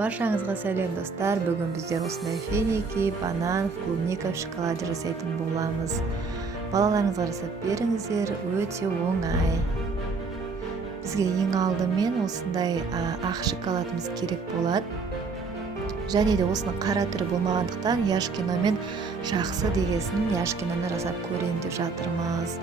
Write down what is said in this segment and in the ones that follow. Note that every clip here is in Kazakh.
Баршаңызға сәлем достар. Бүгін біздер осындай финики, банан, клубника, шоколад жасайтын боламыз. Балаларыңызға жасап беріңіздер, өте оңай. Бізге ең алдымен осындай ақ шоколадымыз керек болады. Және де осының қара түрі болмағандықтан яшкиномен жақсы дегесін яшкиноны жасап көрейін деп жатырмыз.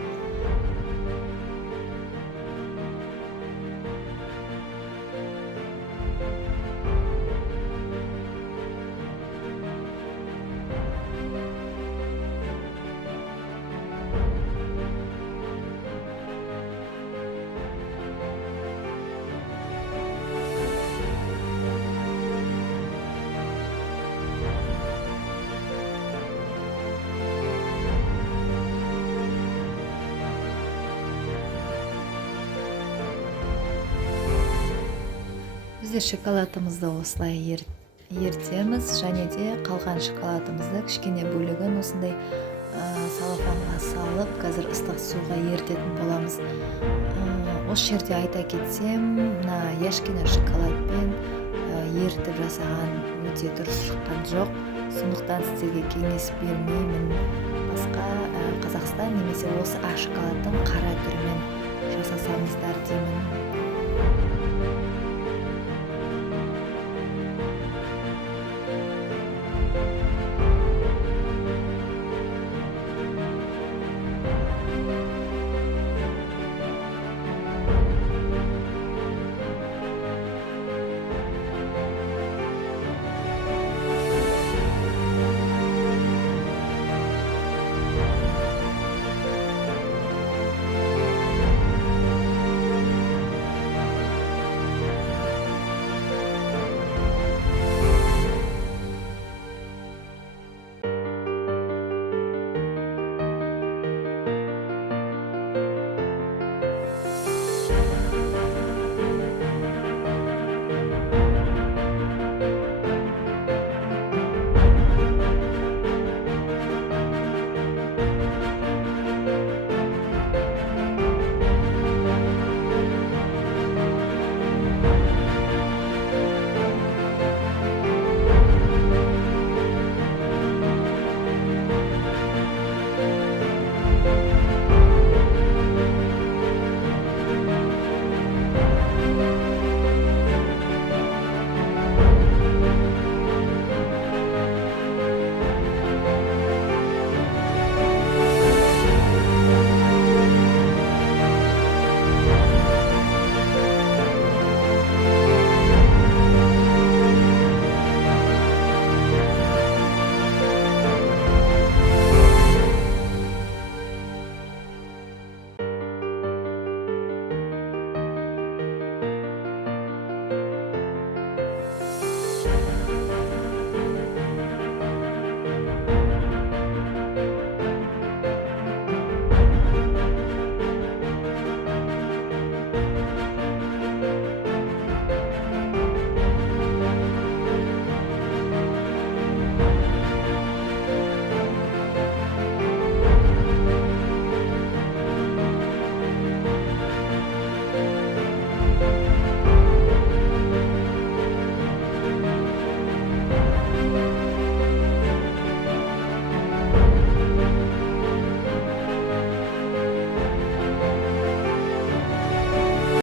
Біздер шоколадымызды осылай ертеміз, және де қалған шоколадымызды кішкене бөлігін осындай салафанға салып, қазір ыстық суға ертетін боламыз. Осы жерде айта кетсем, мына яшкино шоколадпен ертіп жасаған өте дұрыс шыққан жоқ. Сондықтан сіздерге кеңес бермеймін. Басқа Қазақстан немесе осы ақ шоколадтың қара түрімен жасасаңыздар деймін.